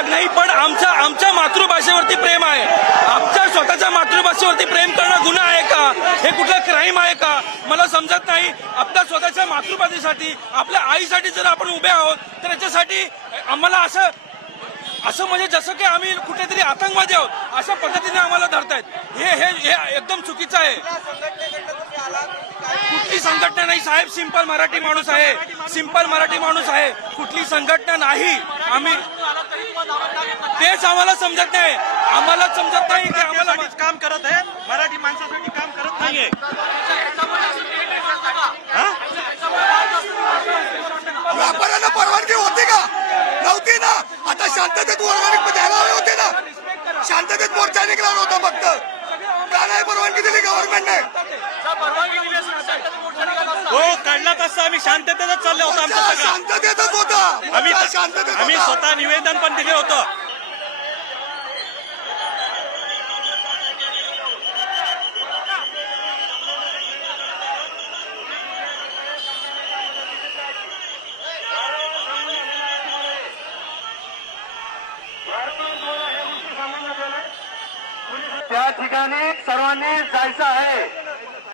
राग नाही पण आमचा आमच्या मातृभाषेवरती प्रेम आहे. आमच्या स्वतःच्या मातृभाषेवरती प्रेम करणं गुन्हा आहे का? हे कुठलं क्राईम आहे का? मला समजत नाही. आपल्या स्वतःच्या मातृभाषेसाठी आपल्या आईसाठी जर आपण उभे आहोत तर याच्यासाठी आम्हाला असं असं म्हणजे जसं की आम्ही कुठेतरी आतंकवादी आहोत अशा पद्धतीने आम्हाला धरतायत. हे हे एकदम चुकीचं आहे. कुठली संघटना नाही साहेब सिंपल मराठी माणूस आहे. सिंपल मराठी माणूस आहे. कुठली संघटना नाही. आम्ही तेच आम्हाला समजत नाही. आम्हाला समजत नाही की आम्हाला काम करत आहे मराठी माणसासाठी काम करत नाहीये. हा? व्यापाऱ्यांना परवानगी होती का? नव्हती ना? आता शांततेत परवानगी द्यायला हवी होती ना? शांततेत मोर्चा निघणार होता फक्त. का नाही परवानगी दिली गव्हर्नमेंटने हो काढला तसं आम्ही शांततेतच चाललो होतो आमचं सगळं. शांततेतच होता. आम्ही शांततेत आम्ही. स्वतः निवेदन पण दिले होतं. त्या ठिकाणी सर्वांनी जायचं आहे.